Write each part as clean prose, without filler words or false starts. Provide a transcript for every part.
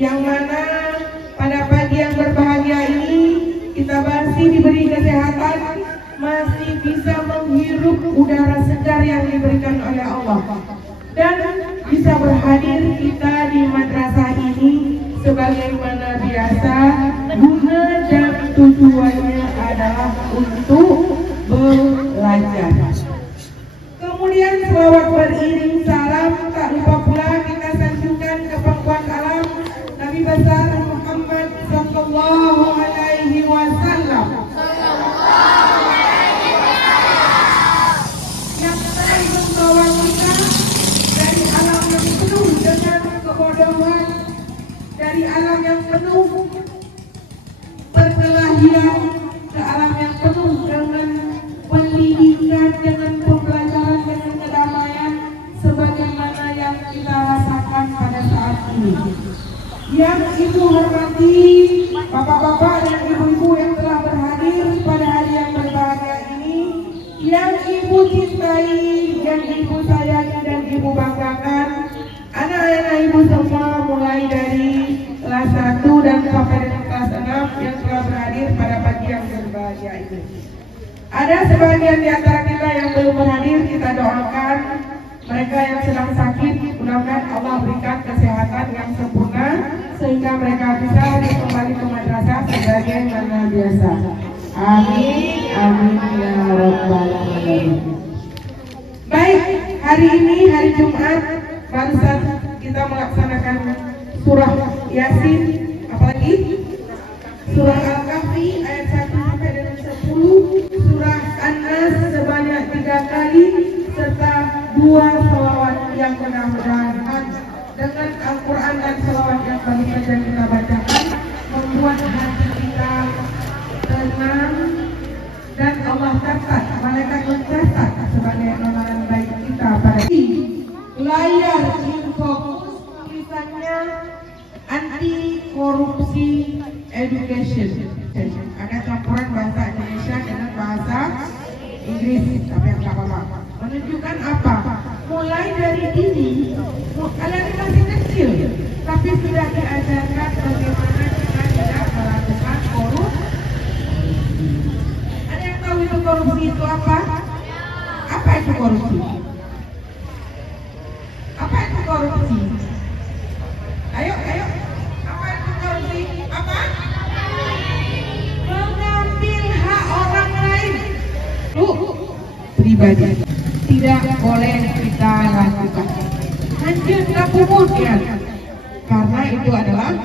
yang mana pada pagi yang berbahagia ini kita masih diberi kesehatan, masih bisa menghirup udara segar yang diberikan oleh Allah, dan bisa berhadir kita di madrasah ini sebagaimana biasa, guna dan tujuannya adalah untuk belajar. Kemudian selawat beriring salam, tak lupa pula kita sanjungkan ke pangkuan alam Nabi besar Muhammad sallallahu alaihi wasallam yang telah membawa kita dari alam yang penuh dengan kebodohan, dari alam yang penuh perkelahian ke alam yang penuh dengan pendidikan, dengan pembelajaran, dengan kedamaian sebagaimana yang kita rasakan pada saat ini. Yang Ibu hormati bapak-bapak dan ibu-ibu yang telah berhadir pada hari yang berbahagia ini, yang Ibu cintai, yang Ibu sayangi dan Ibu banggakan, anak-anak Ibu semua mulai dari kelas 1 dan sampai dengan kelas 6 yang telah berhadir pada pagi yang berbahagia ini. Ada sebagian di antara kita yang belum berhadir, kita doakan mereka yang sedang sakit, mudah-mudahan Allah berikan kesehatan yang sempurna sehingga mereka bisa kembali ke madrasah sebagaimana biasa. Amin, amin ya rabbal alamin. Baik, hari ini hari Jumat, barusan kita melaksanakan surah Yasin, apalagi surah Al-Kahfi ayat 1 sampai dengan 10, surah An-Nas sebanyak 3 kali, serta 2 sholawat yang mudah-mudahan dengan Al-Quran dan sholawat yang baru saja kita bacakan membuat hati kita tenang dan Allah catat, malaikat mencatat sebagai amalan baik kita pada layar infocus tulisannya anti korupsi education. Ada campuran bahasa Indonesia dengan bahasa Inggris, tapi yang nggak apa-apa. Menunjukkan apa? Mulai dari dini, kalian masih kecil, tapi sudah diajarkan bagaimana kita tidak melakukan korupsi. Ada yang tahu itu korupsi itu apa? Apa itu korupsi? Apa itu korupsi? Ayo, ayo. Apa itu korupsi? Apa? Mengambil hak orang lain. Pribadi tidak boleh kita lakukan. Hancur kemudian, karena itu adalah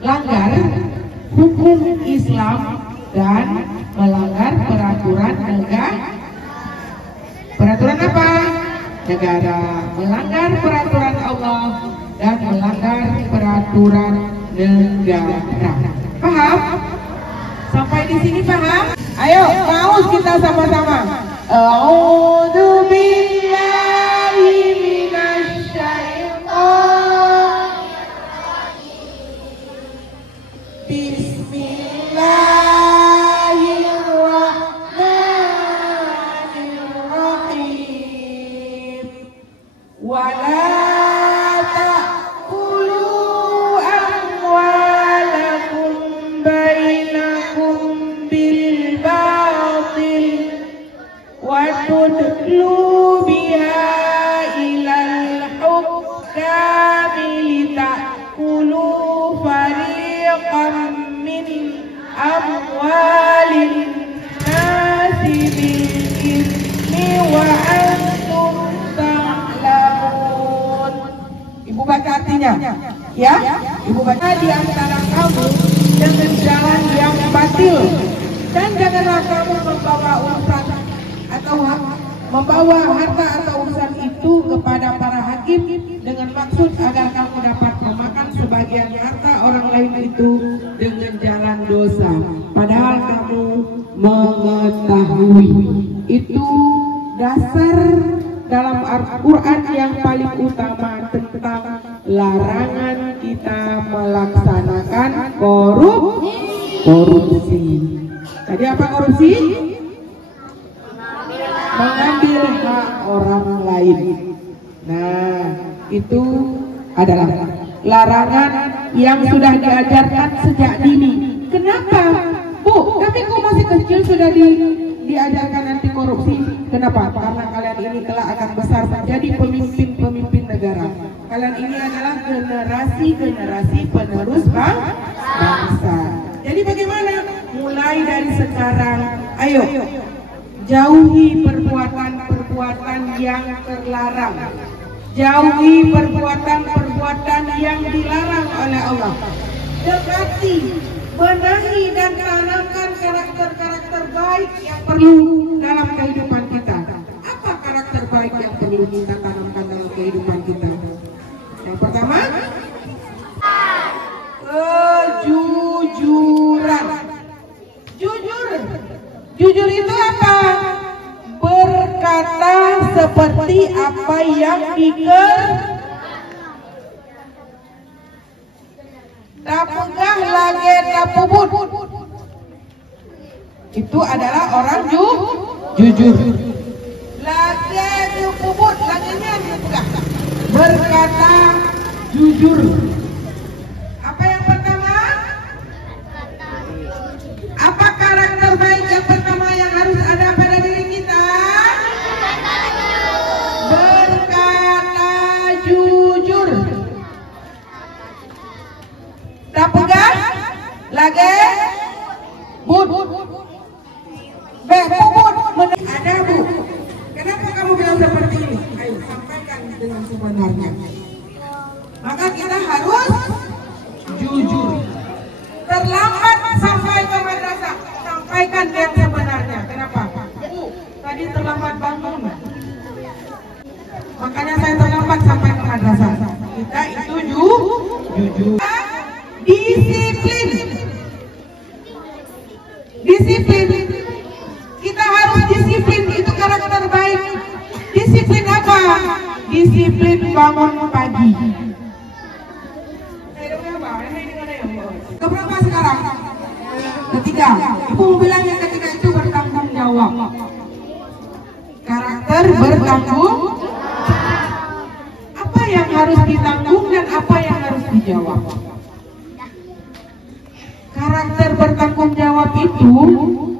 melanggar hukum Islam dan melanggar peraturan negara. Peraturan apa? Negara, melanggar peraturan Allah dan melanggar peraturan negara. Paham? Sampai di sini paham? Ayo, mau kita sama-sama. A'udzu billahi minasy syaithanir rajim. Bismillahirrahmanirrahim. Wala وتدلوا بها إلى الحكام لتأكلوا فريقا من أموال الناس بالإثم وأنتم تعلمون. Ibu baca artinya, ya? Ibu baca di antara kamu dengan jalan yang batil, dan janganlah kamu membawa urusan atau membawa harta atau urusan itu kepada para hakim dengan maksud agar kamu dapat memakan sebagian harta orang lain itu dengan jalan dosa, padahal kamu mengetahui. Itu dasar dalam Al-Quran yang paling utama tentang larangan kita melaksanakan korupsi. Tadi apa korupsi? Mengambil hak orang lain. Nah, itu adalah larangan yang sudah diajarkan sejak dini. Kenapa? Bu, kami kok masih kecil sudah diajarkan anti korupsi. Kenapa? Karena kalian ini telah akan besar menjadi pemimpin negara. Kalian ini adalah generasi penerus bangsa. Jadi bagaimana? Mulai dari sekarang, ayo jauhi perbuatan-perbuatan yang terlarang. Jauhi perbuatan-perbuatan yang dilarang oleh Allah. Dekati, benahi dan tanamkan karakter-karakter baik yang perlu dalam kehidupan kita. Apa karakter baik yang perlu kita tanamkan dalam kehidupan kita? Yang pertama, kejujuran. Jujur itu apa? Berkata seperti apa yang tapegah lage tapubut. Itu adalah orang jujur. Lage tapubut, lagenya tapegah. Berkata jujur. Apa yang pertama? Apa karakter baik yang pertama yang harus ada pada diri kita? Berkata jujur. Tapegah lage bud. Ada Bu. Kenapa kamu bilang seperti ini? Ayo sampaikan dengan sebenarnya. Maka kita harus jujur. Terlambat sampai ke madrasah, sampaikan yang sebenarnya. Kenapa? Bu, tadi terlambat bangun. Makanya saya terlambat sampai ke madrasah. Kita itu jujur. Disiplin. Kita harus disiplin, itu karakter baik. Disiplin apa? Disiplin bangun pagi. Keberapa sekarang? Ketiga. Ibu bilang yang ketiga itu bertanggung jawab. Karakter bertanggung. Apa yang harus ditanggung dan apa yang harus dijawab? Karakter bertanggung jawab itu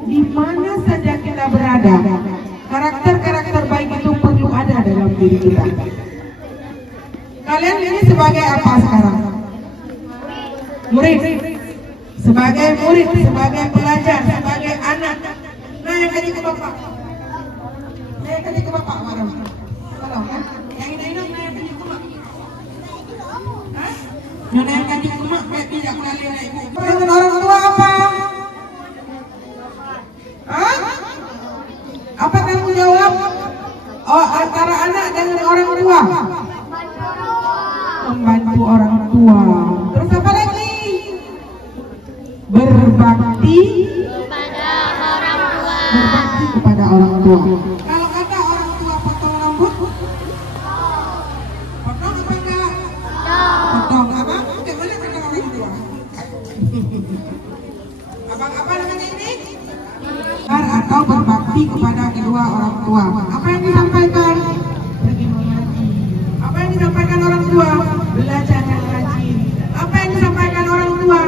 di mana saja kita berada. Karakter-karakter baik itu perlu ada dalam diri kita. Kalian ini sebagai apa sekarang? Murid. Sebagai murid, sebagai pelajar, sebagai anak. Nah, yang tadi ke bapak. Saya tadi ke bapak, marah. Tolong kan? Yang ini nah yang tadi ke mak. Hah? Nona yang tadi ke mak, tidak melalui anak ibu. Dengan orang tua apa? Hah? Apa tanggung jawab? Oh, antara anak dengan orang tua. Membantu orang tua. Terus apa lagi? Berbakti kepada orang tua. Kalau kata orang tua potong rambut, potong apa enggak? Potong apa? Bagaimana kata orang tua? Abang apa namanya ini? Atau berbakti kepada kedua orang tua. Apa yang disampaikan? Pergi mengaji. Apa yang disampaikan orang tua? Belajar yang rajin. Apa yang disampaikan orang tua?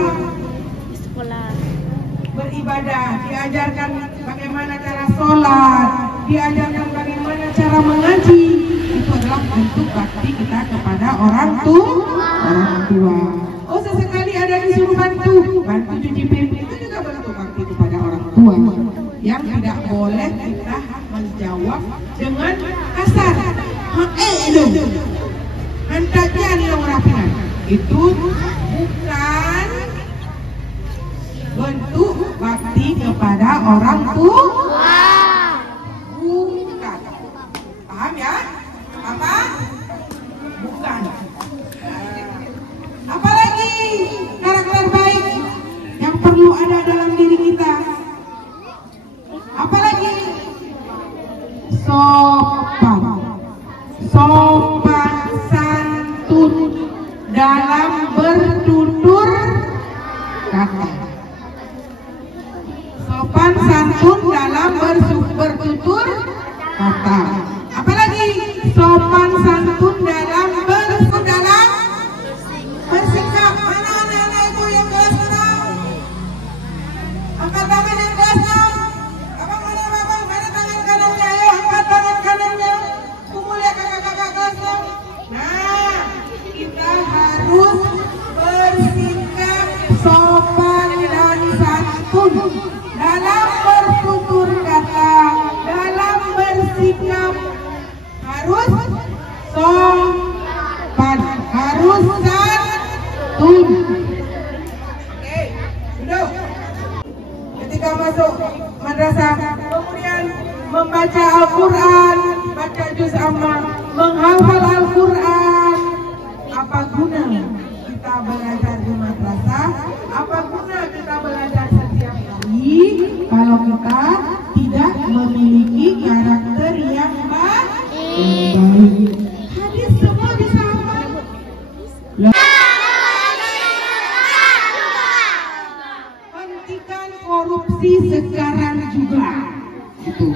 Beribadah, diajarkan bagaimana cara sholat, diajarkan bagaimana cara mengaji. Itu adalah bentuk bakti kita kepada orang tua. Oh, sesekali ada disuruh bantu cuci piring, itu juga bentuk bakti kepada orang tua. Yang tidak boleh kita menjawab dengan kasar. Hantaknya nih rapian. Itu bukan bentuk bakti kepada orang tua. Bukan. Paham ya? Apa? Bukan. Apalagi karakter baik yang perlu ada dalam diri kita? Apalagi? Sopan santun dalam bertutur kata. Sopan santun dalam bertutur kata. Apalagi sopan santun dalam harus sopan, harus santun. Oke, duduk. Ketika masuk madrasah, kemudian membaca Al-Quran, baca juz amma, menghafal Al-Quran. Apa guna kita belajar di madrasah? Apa guna kita belajar setiap hari kalau kita tidak memiliki karakter yang baik? Hadis semua bisa hafal. Hentikan korupsi sekarang juga. Itu.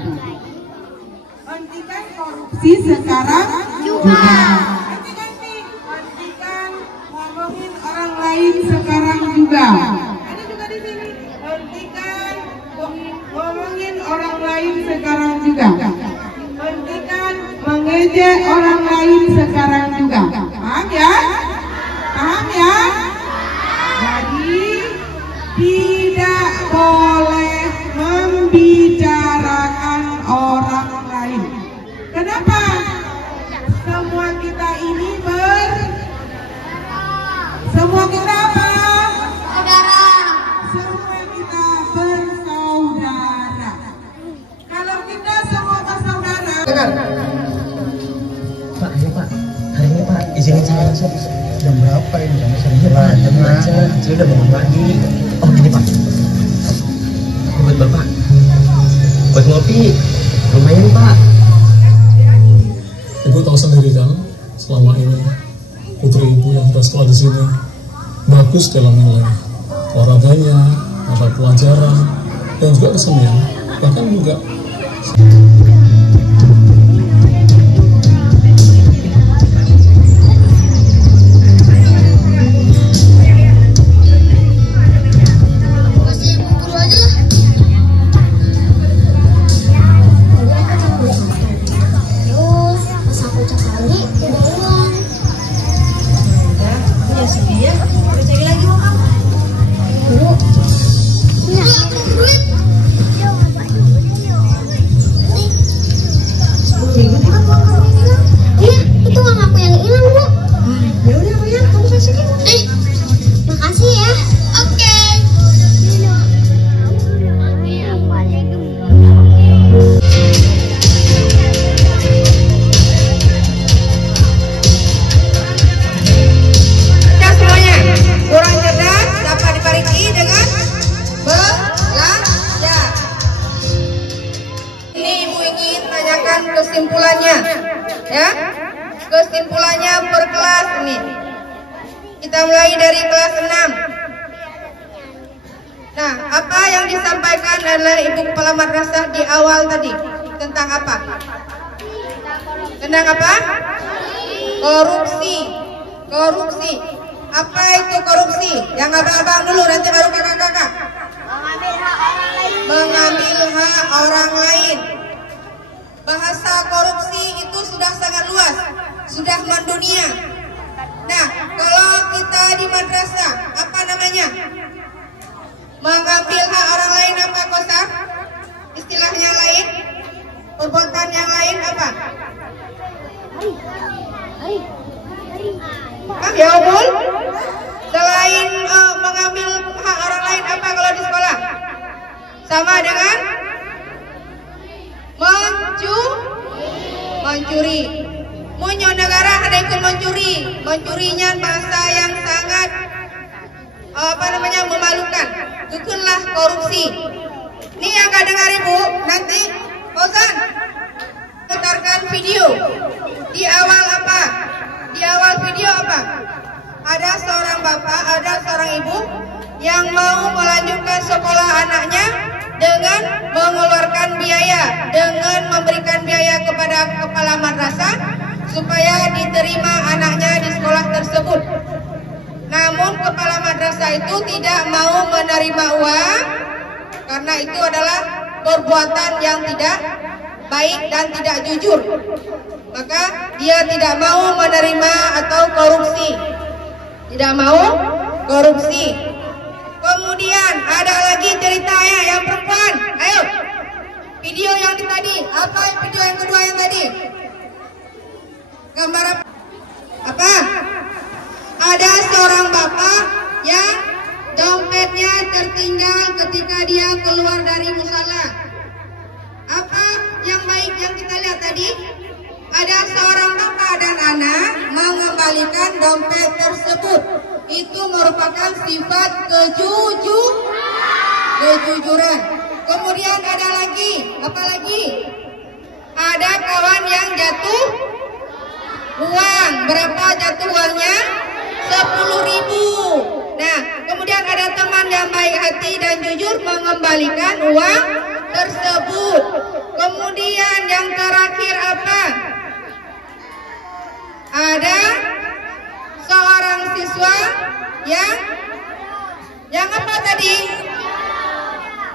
Hentikan korupsi sekarang juga. Hentikan ngomongin orang lain sekarang juga. Ada juga di sini. Hentikan ngomongin orang lain sekarang juga. Hentikan mengejek orang lain sekarang juga. Paham ya? Paham ya? Jadi tidak boleh membicarakan orang lain. Kenapa? Semua kita ini semua kita apa? Saudara. Semua kita bersaudara. Kalau kita semua bersaudara. Dengar. Pak, ya Pak. Hari ini Pak, izinin saya masuk. Jam berapa ini? Jam Jam aja. Saya udah bangun pagi. Oh gini Pak. Buat Bapak. Buat ngopi. Lumayan Pak. Ibu tahu sendiri kan, selama ini putri ibu yang sudah sekolah di sini bagus dalam nilai olahraganya, mata pelajaran, dan juga kesenian, bahkan juga kesimpulannya, ya, kesimpulannya per kelas ini. Kita mulai dari kelas 6. Nah, apa yang disampaikan oleh Ibu Kepala Madrasah di awal tadi tentang apa? Tentang apa? Korupsi. Korupsi. Apa itu korupsi? Yang abang-abang dulu, nanti baru kakak-kakak. Mengambil hak orang lain. Bahasa korupsi itu sudah sangat luas, sudah mendunia. Nah, kalau kita di madrasah, apa namanya? Mengambil hak orang lain apa, Kosar? Istilahnya lain? Perbuatan yang lain apa? Ya, Umul? Selain mengambil hak orang lain apa kalau di sekolah? Sama dengan mencuri. Munyo negara ada ikut mencuri. Mencurinya bahasa yang sangat memalukan. Itulah korupsi. Ini yang gak dengar Ibu, nanti bosan. Putarkan video. Di awal apa? Di awal video apa? Ada seorang bapak, ada seorang ibu yang mau melanjutkan sekolah anaknya dengan mengeluarkan biaya, dengan memberikan biaya kepada kepala madrasah supaya diterima anaknya di sekolah tersebut. Namun kepala madrasah itu tidak mau menerima uang karena itu adalah perbuatan yang tidak baik dan tidak jujur. Maka dia tidak mau menerima atau korupsi. Tidak mau korupsi. Kemudian ada lagi ceritanya yang perempuan. Ayo. Video yang tadi. Apa video yang kedua yang tadi? Gambar apa? Ada seorang bapak yang dompetnya tertinggal ketika dia keluar dari musala. Apa yang baik yang kita lihat tadi? Ada seorang bapak dan anak mengembalikan dompet tersebut. Itu merupakan sifat kejujuran. Kemudian ada lagi, apa lagi? Ada kawan yang jatuh uang. Berapa jatuh uangnya? 10.000. Nah, kemudian ada teman yang baik hati dan jujur mengembalikan uang tersebut. Kemudian yang terakhir apa? Ada seorang siswa yang apa tadi?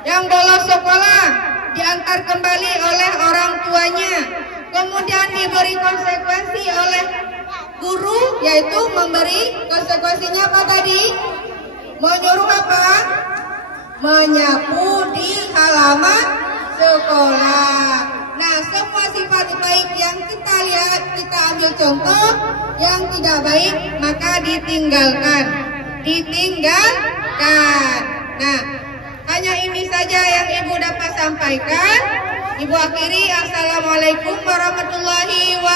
Yang bolos sekolah diantar kembali oleh orang tuanya. Kemudian diberi konsekuensi oleh guru, yaitu memberi konsekuensinya apa tadi? Menyuruh apa? Menyapu di halaman sekolah. Nah, semua sifat baik yang kita lihat, kita ambil contoh. Yang tidak baik maka ditinggalkan. Nah, hanya ini saja yang Ibu dapat sampaikan. Ibu akhiri, assalamualaikum warahmatullahi wabarakatuh.